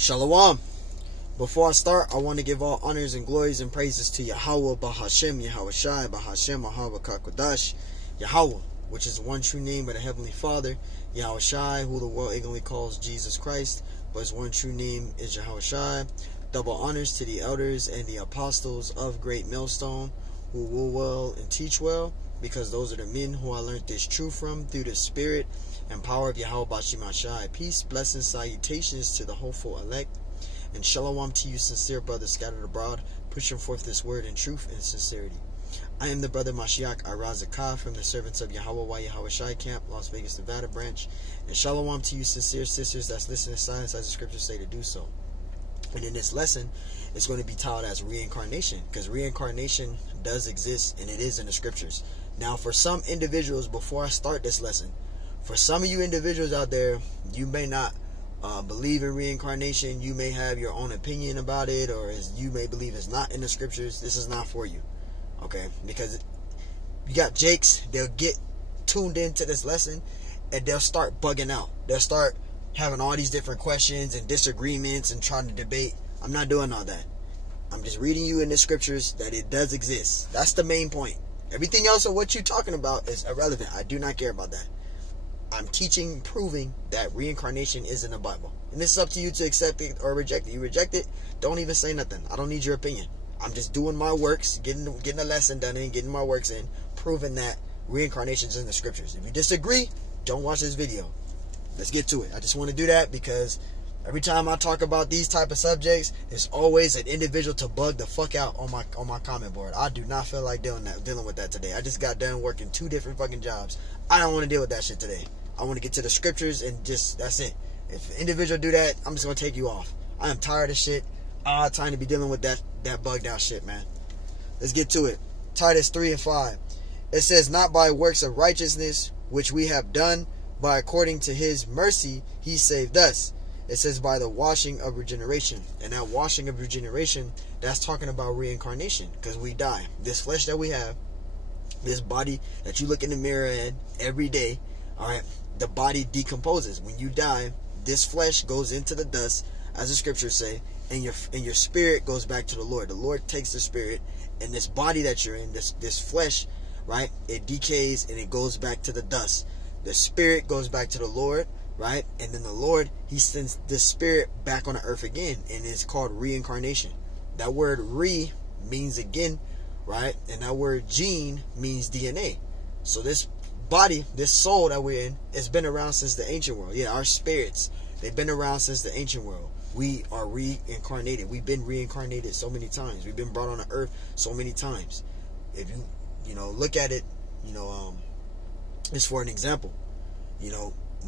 Shalom. Before I start, I want to give all honors and glories and praises to Yahweh, Bahashem, Yahweh Shai, Bahashem, Yahweh Kakodash, Yahweh, which is the one true name of the Heavenly Father, Yahweh Shai, who the world ignorantly calls Jesus Christ, but his one true name is Yahweh Shai. Double honors to the elders and the apostles of Great Millstone, who rule well and teach well, because those are the men who I learned this truth from through the Spirit and power of Yahweh Bashima Shai. Peace, blessings, salutations to the hopeful elect, and shalom to you, sincere brothers scattered abroad, pushing forth this word in truth and sincerity. I am the brother Mashiach Arazakah from the servants of Yahweh Yahweh Shai Camp, Las Vegas, Nevada branch. And shalom to you, sincere sisters that's listening to silence as the scriptures say to do so. And in this lesson, it's going to be titled as reincarnation, because reincarnation does exist and it is in the scriptures. Now, for some individuals, before I start this lesson, for some of you individuals out there, you may not believe in reincarnation. You may have your own opinion about it, or you may believe it's not in the scriptures. This is not for you, okay? Because you got jakes, they'll get tuned into this lesson and they'll start bugging out. They'll start having all these different questions and disagreements and trying to debate. I'm not doing all that. I'm just reading you in the scriptures that it does exist. That's the main point. Everything else of what you're talking about is irrelevant. I do not care about that. I'm teaching, proving that reincarnation is in the Bible. And it's up to you to accept it or reject it. You reject it, don't even say nothing. I don't need your opinion. I'm just doing my works, getting a lesson done in, getting my works in, proving that reincarnation is in the scriptures. If you disagree, don't watch this video. Let's get to it. I just want to do that because every time I talk about these type of subjects, there's always an individual to bug the fuck out on my comment board. I do not feel like dealing with that today. I just got done working 2 different fucking jobs. I don't want to deal with that shit today. I want to get to the scriptures and just, that's it. If an individual do that, I'm just going to take you off. I am tired of shit. I'm tired to be dealing with that bugged out shit, man. Let's get to it. Titus 3:5. It says, not by works of righteousness, which we have done, but according to his mercy, he saved us. It says by the washing of regeneration. And that washing of regeneration, that's talking about reincarnation, because we die. This flesh that we have, this body that you look in the mirror in every day, all right, the body decomposes. When you die, this flesh goes into the dust, as the scriptures say, and your spirit goes back to the Lord. The Lord takes the spirit, and this body that you're in, this flesh, right, it decays and it goes back to the dust. The spirit goes back to the Lord, right? And then the Lord, he sends the spirit back on the earth again, and it's called reincarnation. That word re means again, right? And that word gene means DNA. So this body, this soul that we're in, it's been around since the ancient world. Yeah, our spirits, they've been around since the ancient world. We are reincarnated. We've been reincarnated so many times. We've been brought on the earth so many times. If you look at it, just for an example,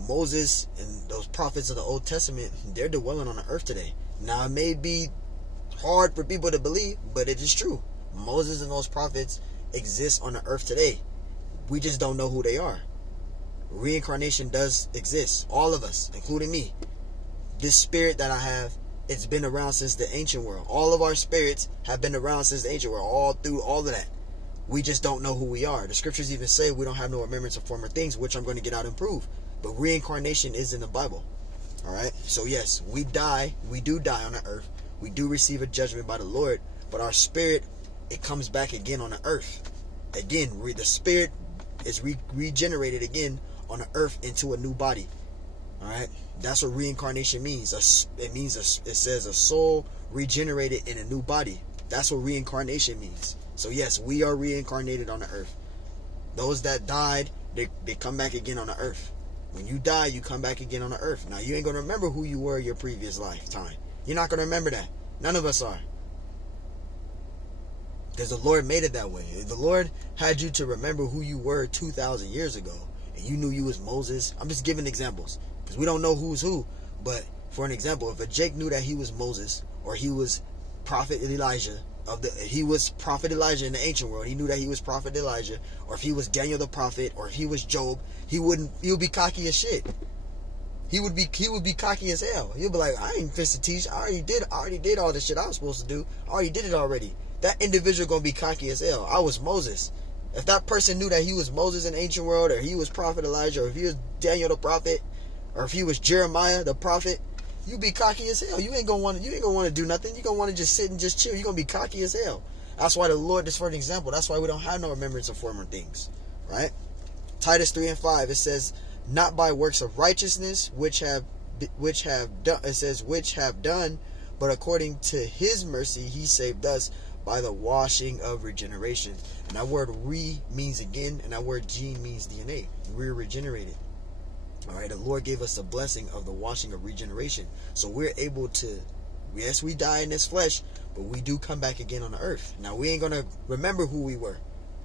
Moses and those prophets of the Old Testament, they're dwelling on the earth today. Now, it may be hard for people to believe, but it is true. Moses and those prophets exist on the earth today. We just don't know who they are. Reincarnation does exist. All of us, including me. This spirit that I have, it's been around since the ancient world. All of our spirits have been around since the ancient world, all through all of that. We just don't know who we are. The scriptures even say we don't have no remembrance of former things, which I'm going to get out and prove. But reincarnation is in the Bible. All right? So yes, we die. We do die on the earth. We do receive a judgment by the Lord. But our spirit, it comes back again on the earth. Again, the spirit is regenerated again on the earth into a new body. All right? That's what reincarnation means. It says a soul regenerated in a new body. That's what reincarnation means. So yes, we are reincarnated on the earth. Those that died, they come back again on the earth. When you die, you come back again on the earth. Now, you ain't going to remember who you were your previous lifetime. You're not going to remember that. None of us are. Because the Lord made it that way. If the Lord had you to remember who you were 2,000 years ago, and you knew you was Moses. I'm just giving examples, because we don't know who's who. But for an example, if a Jake knew that he was Moses, or he was Prophet Elijah, he was Prophet Elijah in the ancient world, he knew that he was Prophet Elijah, or if he was Daniel the prophet, or if he was Job, he would be cocky as shit. He would be cocky as hell. He'll be like, I ain't fit to teach. I already did all the shit I was supposed to do. I already did it already. That individual gonna be cocky as hell. I was Moses. If that person knew that he was Moses in the ancient world, or he was Prophet Elijah, or if he was Daniel the prophet, or if he was Jeremiah the prophet, you be cocky as hell. You ain't gonna want to do nothing. You gonna want to just sit and just chill. You gonna be cocky as hell. That's why the Lord, just for an example, that's why we don't have no remembrance of former things, right? Titus 3:5, it says, not by works of righteousness which have done, it says, which have done, but according to his mercy he saved us by the washing of regeneration. And that word re means again, and that word gene means DNA. We're regenerated. All right, the Lord gave us the blessing of the washing of regeneration. So we're able to, yes, we die in this flesh, but we do come back again on the earth. Now, we ain't going to remember who we were.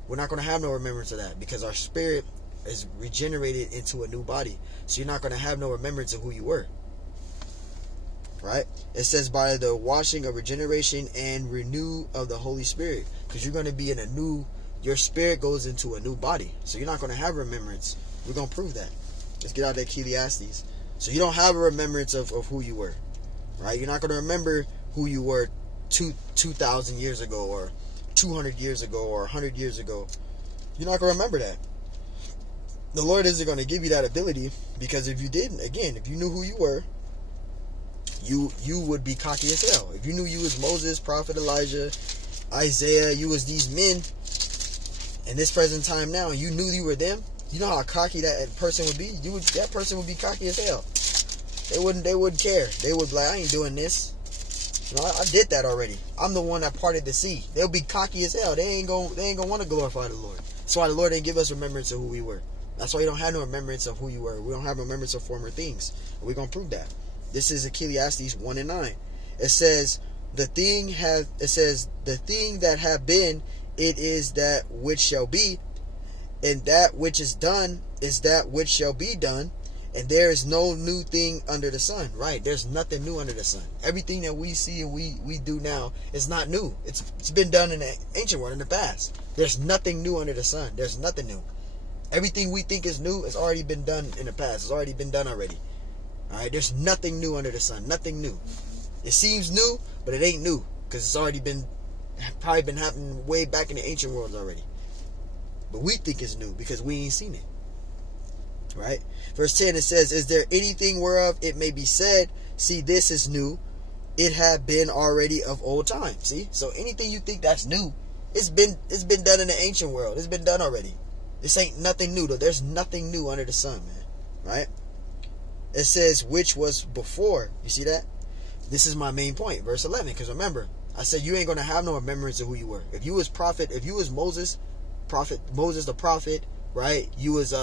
We're not going to have no remembrance of that because our spirit is regenerated into a new body. So you're not going to have no remembrance of who you were. Right? It says by the washing of regeneration and renew of the Holy Spirit. Because you're going to be in a new, your spirit goes into a new body. So you're not going to have remembrance. We're going to prove that. Let's get out of that Ecclesiastes. So you don't have a remembrance of who you were. Right? You're not going to remember who you were 2,000 years ago or 200 years ago or 100 years ago. You're not going to remember that. The Lord isn't going to give you that ability, because if you didn't, again, if you knew who you were, you would be cocky as hell. If you knew you was Moses, Prophet Elijah, Isaiah, you was these men in this present time now, and you knew you were them, you know how cocky that person would be? That person would be cocky as hell. They wouldn't care. They would be like, I ain't doing this. You know, I did that already. I'm the one that parted the sea. They'll be cocky as hell. They ain't gonna want to glorify the Lord. That's why the Lord didn't give us remembrance of who we were. That's why you don't have no remembrance of who you were. We don't have remembrance of former things. We're gonna prove that. This is Ecclesiastes 1:9. It says the thing that have been, it is that which shall be, and that which is done is that which shall be done, and there is no new thing under the sun. Right? There's nothing new under the sun. Everything that we see and we do now is not new. It's been done in the ancient world, in the past. There's nothing new under the sun. There's nothing new. Everything we think is new has already been done in the past. It's already been done already. All right? There's nothing new under the sun. Nothing new. It seems new, but it ain't new, because it's already probably been happening way back in the ancient world already. But we think it's new because we ain't seen it. Right? Verse 10, it says, is there anything whereof it may be said, see, this is new, it had been already of old time. See? So anything you think that's new, it's been done in the ancient world. It's been done already. This ain't nothing new, though. There's nothing new under the sun, man. Right? It says, which was before. You see that? This is my main point. Verse 11. Because remember, I said you ain't going to have no remembrance of who you were. If you was prophet, if you was Moses the prophet, right? You was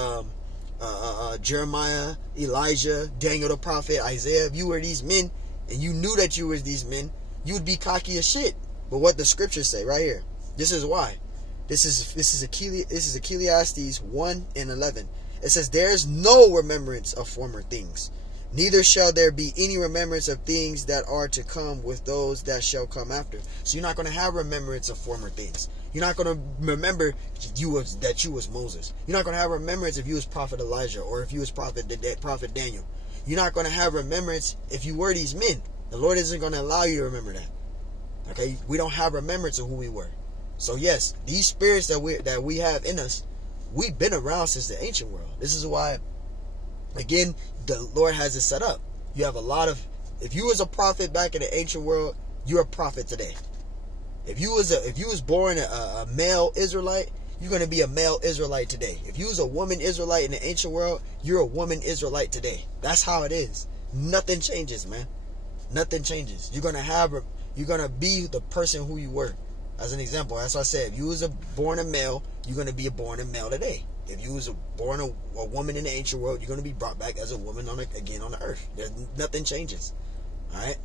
Jeremiah, Elijah, Daniel the prophet, Isaiah. If you were these men, and you knew that you were these men, you would be cocky as shit. But what the scriptures say right here. This is why. This is Ecclesiastes 1:11. It says, there is no remembrance of former things, neither shall there be any remembrance of things that are to come with those that shall come after. So you're not going to have remembrance of former things. You're not going to remember that you was Moses. You're not going to have remembrance if you was Prophet Elijah or if you was Prophet Daniel. You're not going to have remembrance if you were these men. The Lord isn't going to allow you to remember that. Okay? We don't have remembrance of who we were. So yes, these spirits that we have in us, we've been around since the ancient world. This is why, again, the Lord has it set up. You have a lot of, if you was a prophet back in the ancient world, you're a prophet today. If you was born a male Israelite, you're going to be a male Israelite today. If you was a woman Israelite in the ancient world, you're a woman Israelite today. That's how it is. Nothing changes, man. Nothing changes. You're going to be the person who you were. As an example, that's what I said. If you was born a male, you're going to be born a male today. If you was born a woman in the ancient world, you're going to be brought back as a woman again on the earth. Nothing changes. All right?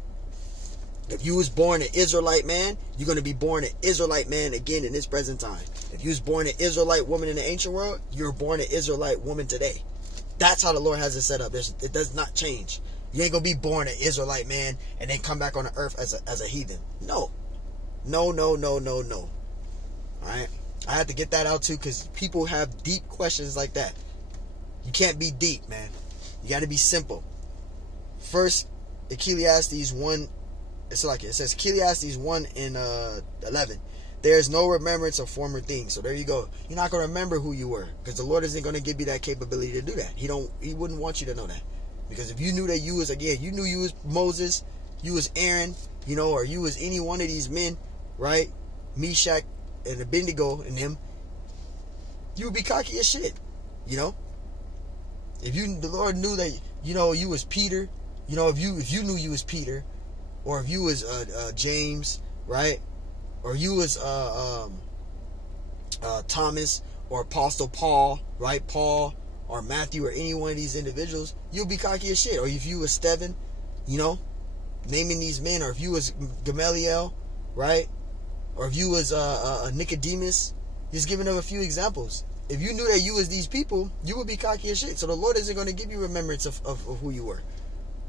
If you was born an Israelite man, you're going to be born an Israelite man again in this present time. If you was born an Israelite woman in the ancient world, you're born an Israelite woman today. That's how the Lord has it set up. It does not change. You ain't going to be born an Israelite man and then come back on the earth as a heathen. No. No. All right? I had to get that out too, because people have deep questions like that. You can't be deep, man. You got to be simple. First, Ecclesiastes 1. It says Ecclesiastes 1:11. There is no remembrance of former things. So there you go. You're not going to remember who you were, because the Lord isn't going to give you that capability to do that. He wouldn't want you to know that. Because if you knew that you was, again, you knew you was Moses, you was Aaron, you know, or you was any one of these men, right? Meshach and Abednego and them, you would be cocky as shit, you know? If the Lord knew that, you know, you was Peter, you know, if you knew you was Peter, or if you was James, right? Or you was Thomas, or Apostle Paul, right? Paul, or Matthew, or any one of these individuals, you'll be cocky as shit. Or if you was Stephen, you know, naming these men, or if you was Gamaliel, right? Or if you was Nicodemus, just giving them a few examples. If you knew that you was these people, you would be cocky as shit. So the Lord isn't going to give you remembrance of who you were.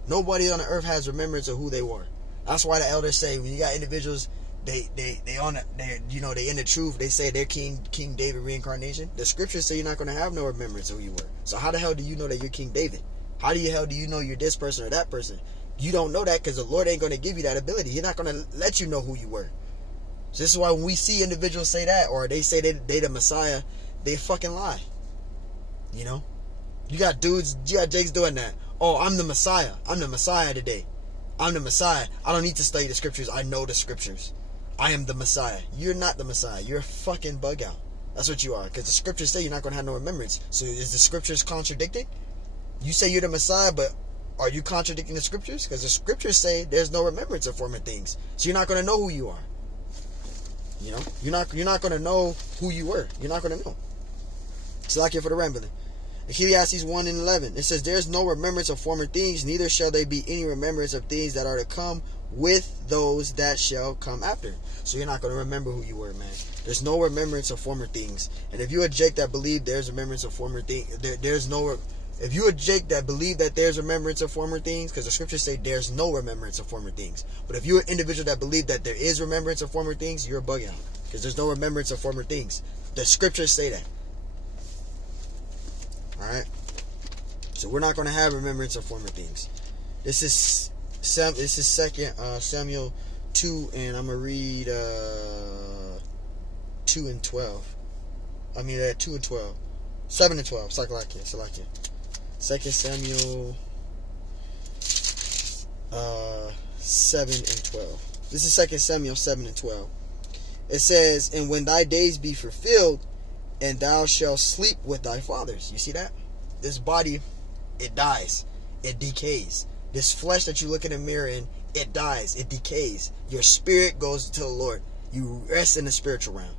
Nobody on the earth has remembrance of who they were. That's why the elders say, when you got individuals, they in the truth, they say they're King David reincarnation. The scriptures say you're not going to have no remembrance of who you were. So how the hell do you know that you're King David? How the hell do you know you're this person or that person? You don't know that because the Lord ain't going to give you that ability. He's not going to let you know who you were. So this is why when we see individuals say that, or they say they the Messiah, they fucking lie. You know? You got Jakes doing that. Oh, I'm the Messiah. I'm the Messiah today. I'm the Messiah. I don't need to study the scriptures. I know the scriptures. I am the Messiah. You're not the Messiah. You're a fucking bug out. That's what you are. Because the scriptures say you're not going to have no remembrance. So is the scriptures contradicting? You say you're the Messiah, but are you contradicting the scriptures? Because the scriptures say there's no remembrance of former things. So you're not going to know who you are. You know? You're not going to know who you were. You're not going to know. It's like here for the rambling. Ecclesiastes 1:11. It says, there's no remembrance of former things, neither shall there be any remembrance of things that are to come with those that shall come after. So you're not going to remember who you were, man. There's no remembrance of former things. And if you're a Jake that believe there's remembrance of former things, if you're a Jake that believe that there's remembrance of former things, because the scriptures say there's no remembrance of former things. But if you're an individual that believe that there is remembrance of former things, you're a bug out. Because there's no remembrance of former things. The scriptures say that. Alright? So we're not going to have remembrance of former things. This is 2 Samuel 2, and I'm going to read 2 and 12. I mean 2 and 12. 7 and 12. Salakia. 2 Samuel 7 and 12. This is 2 Samuel 7 and 12. It says, and when thy days be fulfilled, and thou shalt sleep with thy fathers. You see that? This body, it dies. It decays. This flesh that you look in the mirror in, it dies. It decays. Your spirit goes to the Lord. You rest in the spiritual realm.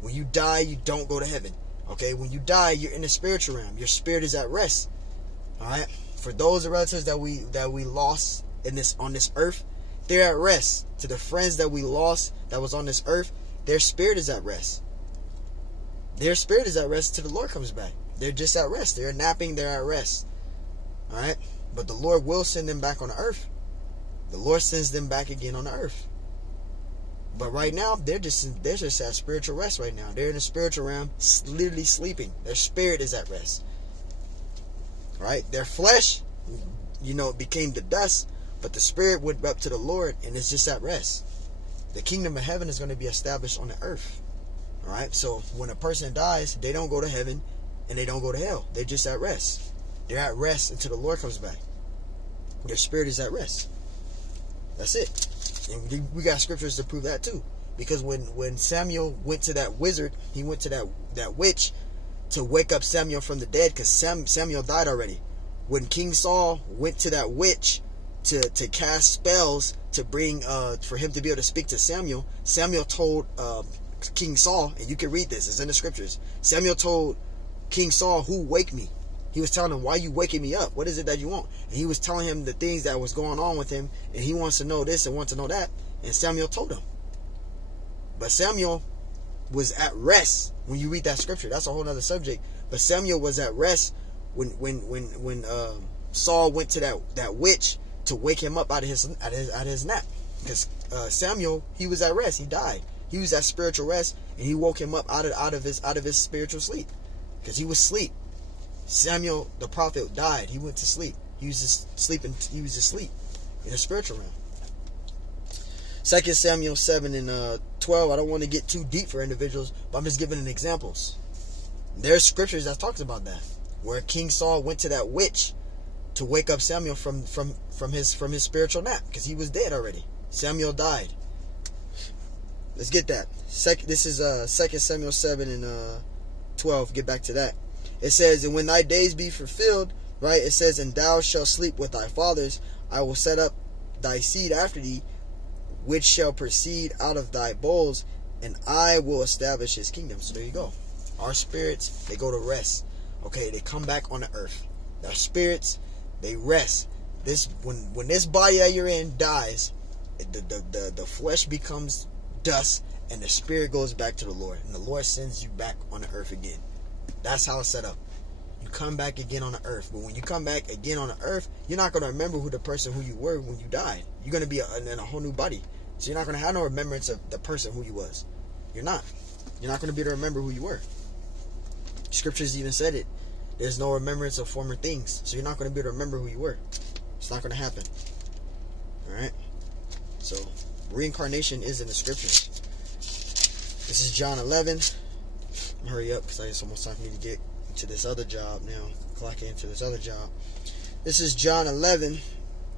When you die, you don't go to heaven. Okay? When you die, you're in the spiritual realm. Your spirit is at rest. Alright? For those relatives that we lost on this earth, they're at rest. To the friends that we lost that was on this earth, their spirit is at rest. Their spirit is at rest till the Lord comes back. They're just at rest. They're napping. They're at rest. Alright? But the Lord will send them back on the earth. The Lord sends them back again on the earth. But right now, they're just at spiritual rest right now. They're in the spiritual realm, literally sleeping. Their spirit is at rest. Right? Their flesh, became the dust. But the spirit went up to the Lord, and it's just at rest. The kingdom of heaven is going to be established on the earth. Alright, so when a person dies, they don't go to heaven and they don't go to hell. They're just at rest. They're at rest until the Lord comes back. Their spirit is at rest. That's it. And we got scriptures to prove that too. Because when Samuel went to that wizard, he went to that witch to wake up Samuel from the dead, because Samuel died already. When King Saul went to that witch to cast spells to bring for him to be able to speak to Samuel, Samuel told King Saul, and you can read this, it's in the scriptures. Samuel told King Saul, who wake me? He was telling him, why you waking me up? What is it that you want? And he was telling him the things that was going on with him, and he wants to know this and wants to know that. And Samuel told him. But Samuel was at rest when you read that scripture. That's a whole other subject. But Samuel was at rest when Saul went to that witch to wake him up out of his nap. Because Samuel, he was at rest. He died. He was at spiritual rest, and he woke him up out of his spiritual sleep, because he was asleep. Samuel the prophet died. He went to sleep. He was just sleeping. He was asleep in the spiritual realm. 2 Samuel 7 and 12. I don't want to get too deep for individuals, but I'm just giving examples. There's scriptures that talks about that, where King Saul went to that witch to wake up Samuel from his spiritual nap, because he was dead already. Samuel died. Let's get that. This is 2 Samuel 7 and 12. Get back to that. It says, and when thy days be fulfilled, right? It says, and thou shalt sleep with thy fathers. I will set up thy seed after thee, which shall proceed out of thy bowels, and I will establish his kingdom. So there you go. Our spirits, they go to rest. Okay, they come back on the earth. Our spirits, they rest. This when this body that you're in dies, the flesh becomes dust, and the spirit goes back to the Lord, and the Lord sends you back on the earth again. That's how it's set up. You come back again on the earth, but when you come back again on the earth, you're not going to remember who you were when you died. You're going to be in a whole new body, so you're not going to have no remembrance of the person who you was. You're not going to be able to remember who you were. Scriptures even said it. There's no remembrance of former things, so you're not going to be able to remember who you were. It's not going to happen. All right. So reincarnation is in the scriptures. This is John 11. Hurry up, because it's almost time for me to get into this other job now. Clock into this other job. This is John 11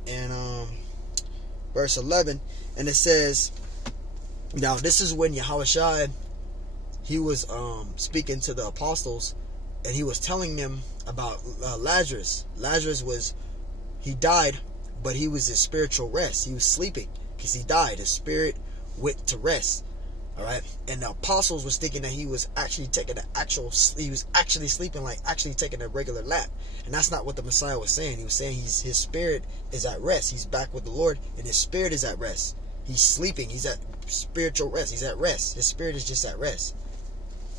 and verse 11, and it says, now this is when Yahushua, he was speaking to the apostles, and he was telling them about Lazarus. Lazarus he died, but he was in spiritual rest. He was sleeping because he died. His spirit went to rest. All right, and the apostles was thinking that he was actually taking he was actually sleeping, like actually taking a regular nap, and that's not what the Messiah was saying. He was saying his spirit is at rest. He's back with the Lord, and his spirit is at rest. He's sleeping. He's at spiritual rest. He's at rest. His spirit is just at rest.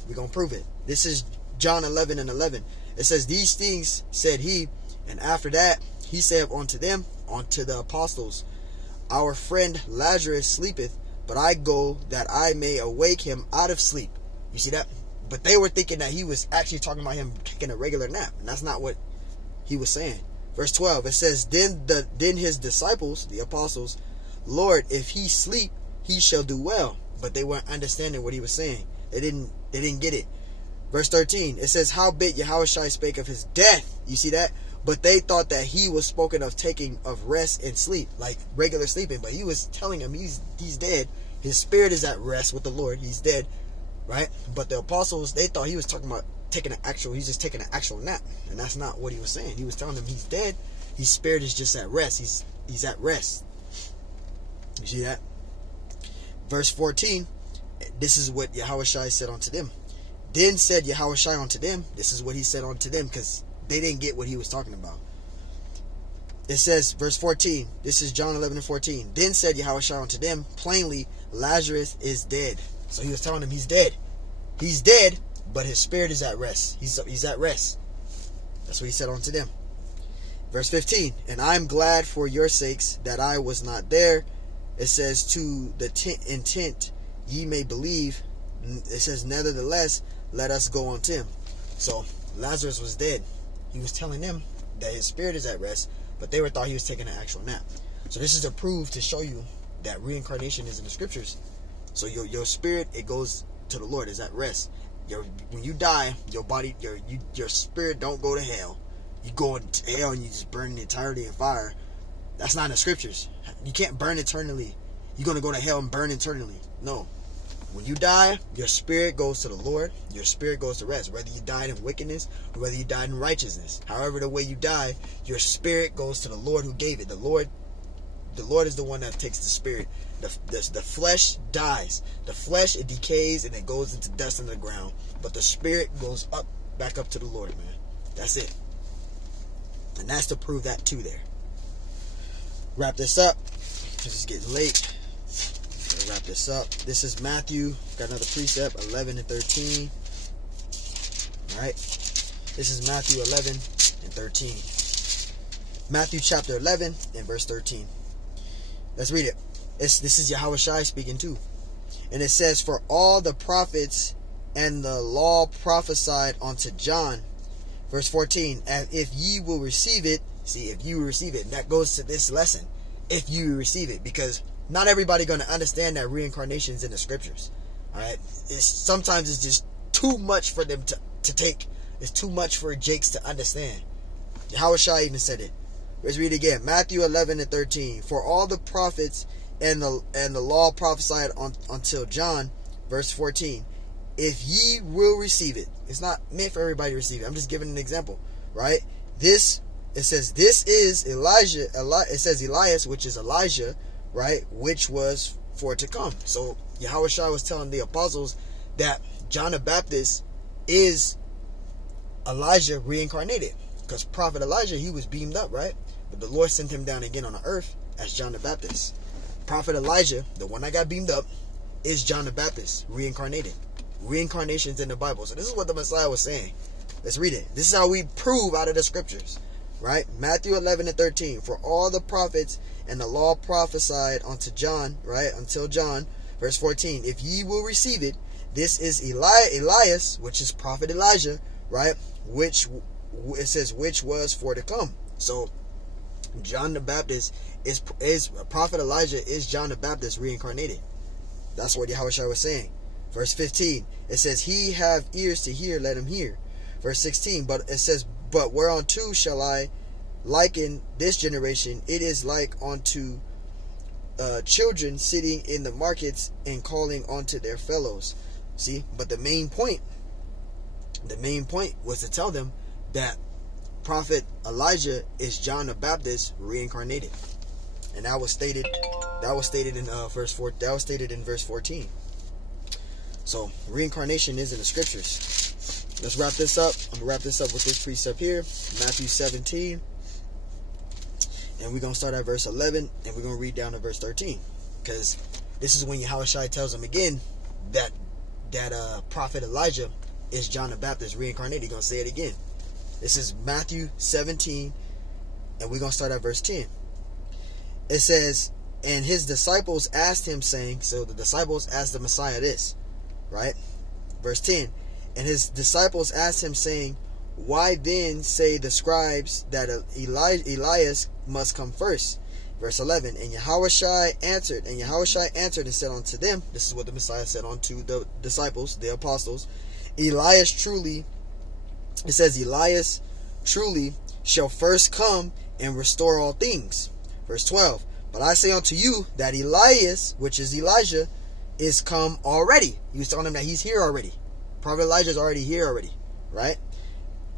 We're gonna prove it. This is John 11 and 11. It says, these things said he, and after that he said unto the apostles, our friend Lazarus sleepeth, but I go that I may awake him out of sleep. You see that? But they were thinking that he was actually talking about him taking a regular nap, and that's not what he was saying. Verse 12, it says, then his disciples, the apostles, Lord, if he sleep, he shall do well. But they weren't understanding what he was saying. They didn't get it. Verse 13, it says, howbeit Yahushua spake of his death. You see that? But they thought that he was spoken of taking of rest and sleep, like regular sleeping. But he was telling them he's dead. His spirit is at rest with the Lord. He's dead, right? But the apostles, they thought he was talking about he's just taking an actual nap. And that's not what he was saying. He was telling them he's dead. His spirit is just at rest. He's at rest. You see that? Verse 14, this is what Yahushua said unto them. Then said Yahushua unto them, this is what he said unto them, because they didn't get what he was talking about. It says, verse 14, this is John 11 and 14. Then said Yahushua unto them, plainly, Lazarus is dead. So he was telling them he's dead. He's dead, but his spirit is at rest. He's at rest. That's what he said unto them. Verse 15, and I am glad for your sakes that I was not there. It says, to the intent ye may believe. It says, nevertheless, let us go unto him. So Lazarus was dead. He was telling them that his spirit is at rest, but they thought he was taking an actual nap. So this is a proof to show you that reincarnation is in the scriptures. So your spirit, it goes to the Lord, is at rest. When you die, your body, your spirit don't go to hell. You go into hell and you just burn entirely in fire. That's not in the scriptures. You can't burn eternally. You're going to go to hell and burn eternally. No. When you die, your spirit goes to the Lord. Your spirit goes to rest. Whether you died in wickedness or whether you died in righteousness. However the way you die, your spirit goes to the Lord who gave it. The Lord is the one that takes the spirit. The flesh dies. The flesh, it decays and it goes into dust in the ground. But the spirit goes back up to the Lord, man. That's it. And that's to prove that too there. Wrap this up. It's getting late. Wrap this up. This is Matthew. Got another precept, 11 and 13. Alright. This is Matthew 11 and 13. Matthew chapter 11 and verse 13. Let's read it. This is Yahushua speaking too. And it says, for all the prophets and the law prophesied unto John. Verse 14. And if ye will receive it. See, if you receive it. And that goes to this lesson. If you receive it. Because not everybody going to understand that reincarnation is in the scriptures. Alright? Sometimes it's just too much for them to take. It's too much for Jakes to understand. Yahushua even said it. Let's read it again. Matthew 11:13. For all the prophets and the law prophesied until John, verse 14. If ye will receive it. It's not meant for everybody to receive it. I'm just giving an example, right? It says this is Elijah. It says Elias, which is Elijah, right? Which was for to come. So Yahushua was telling the apostles that John the Baptist is Elijah reincarnated. Because Prophet Elijah, he was beamed up, right? But the Lord sent him down again on the earth as John the Baptist. Prophet Elijah, the one that got beamed up, is John the Baptist reincarnated. Reincarnation's in the Bible. So this is what the Messiah was saying. Let's read it. This is how we prove out of the scriptures, right? Matthew 11:13. For all the prophets and the law prophesied unto John, right? Until John, verse 14. If ye will receive it, this is Elias, which is Prophet Elijah, right? Which it says which was for to come. So John the Baptist is Prophet Elijah is John the Baptist reincarnated. That's what Yahushua was saying. Verse 15, it says, he have ears to hear, let him hear. Verse 16, but it says, but whereunto shall I liken this generation? It is like unto children sitting in the markets and calling unto their fellows. See, but the main point was to tell them that Prophet Elijah is John the Baptist reincarnated. And that was stated in verse 4. That was stated in verse 14. So reincarnation is in the scriptures. Let's wrap this up. I'm gonna wrap this up with this precept here, Matthew 17, and we're gonna start at verse 11, and we're gonna read down to verse 13, because this is when Yahushua tells them again that Prophet Elijah is John the Baptist reincarnated. He's gonna say it again. This is Matthew 17, and we're gonna start at verse 10. It says, and his disciples asked him, saying, so the disciples asked the Messiah this, right? Verse 10, and his disciples asked him, saying, why then say the scribes that Elias must come first? Verse 11, and Yahushua answered and said unto them, this is what the Messiah said unto the disciples, the apostles, Elias truly shall first come and restore all things. Verse 12, but I say unto you that Elias, which is Elijah, is come already. He was telling them that he's here already. Prophet Elijah is already here already, right?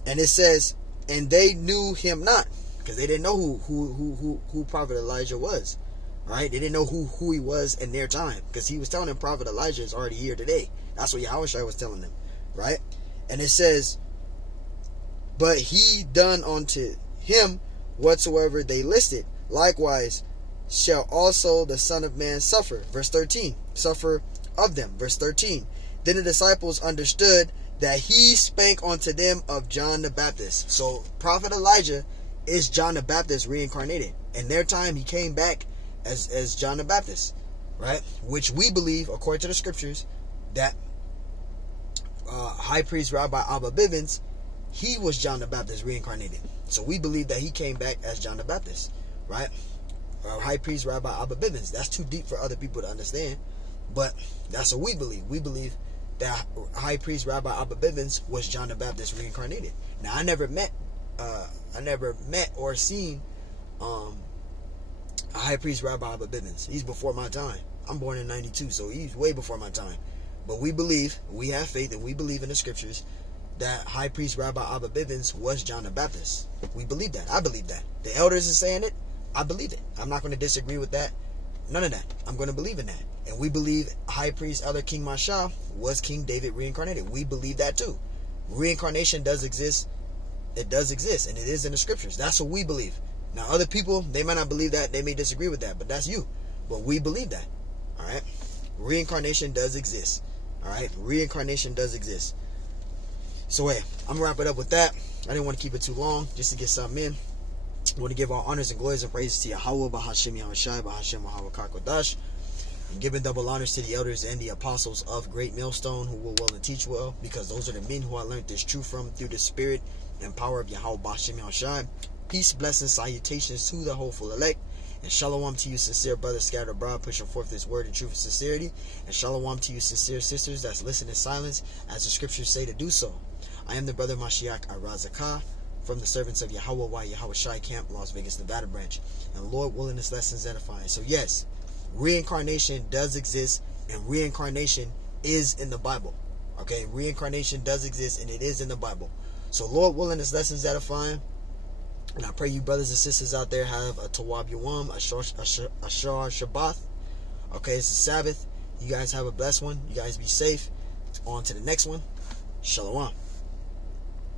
And it says, and they knew him not, because they didn't know who Prophet Elijah was, right? They didn't know who he was in their time, because he was telling them Prophet Elijah is already here today. That's what Yahushua was telling them, right? And it says, but he done unto him whatsoever they listed. Likewise shall also the Son of Man suffer. Verse 13. Suffer of them. Verse 13. Then the disciples understood that he spake unto them of John the Baptist. So Prophet Elijah is John the Baptist reincarnated. In their time, he came back as John the Baptist, right? Which we believe, according to the scriptures, that High Priest Rabbi Abba Bivens, he was John the Baptist reincarnated. So we believe that he came back as John the Baptist, right? High Priest Rabbi Abba Bivens. That's too deep for other people to understand, but that's what we believe. We believe that High Priest Rabbi Abba Bivens was John the Baptist reincarnated. Now, I never met or seen a High Priest Rabbi Abba Bivens. He's before my time. I'm born in 92, so he's way before my time. But we believe, we have faith, and we believe in the scriptures that High Priest Rabbi Abba Bivens was John the Baptist. We believe that. I believe that. The elders are saying it. I believe it. I'm not going to disagree with that. None of that. I'm going to believe in that. And we believe High Priest Elder King Mashah was King David reincarnated. We believe that too. Reincarnation does exist. It does exist, and it is in the scriptures. That's what we believe. Now, other people, they might not believe that. They may disagree with that, but that's you. But we believe that. All right? Reincarnation does exist. All right? Reincarnation does exist. So, hey, I'm going to wrap it up with that. I didn't want to keep it too long, just to get something in. I want to give all honors and glories and praises to Yahweh, Bahashem Yahushai, Bahashem Yahweh Kakodash. I'm giving double honors to the elders and the apostles of Great Millstone who will well and teach well, because those are the men who I learned this truth from through the spirit and power of Yahweh, Bahashem Yahushai. Peace, blessings, salutations to the hopeful elect. And shalom to you, sincere brothers scattered abroad, pushing forth this word in truth and sincerity. And shalom to you, sincere sisters that's listening in silence, as the scriptures say to do so. I am the brother Mashiach Arazakah from the servants of Yahweh Yahweh Shai Camp, Las Vegas, Nevada branch. And Lord willing, this lesson is edifying. So yes, reincarnation does exist, and reincarnation is in the Bible. Okay, reincarnation does exist, and it is in the Bible. So Lord willing, this lesson is edifying. And I pray you brothers and sisters out there have a Tawab Yuam, a Shar Shabbat. Okay, it's a Sabbath. You guys have a blessed one. You guys be safe. On to the next one. Shalom.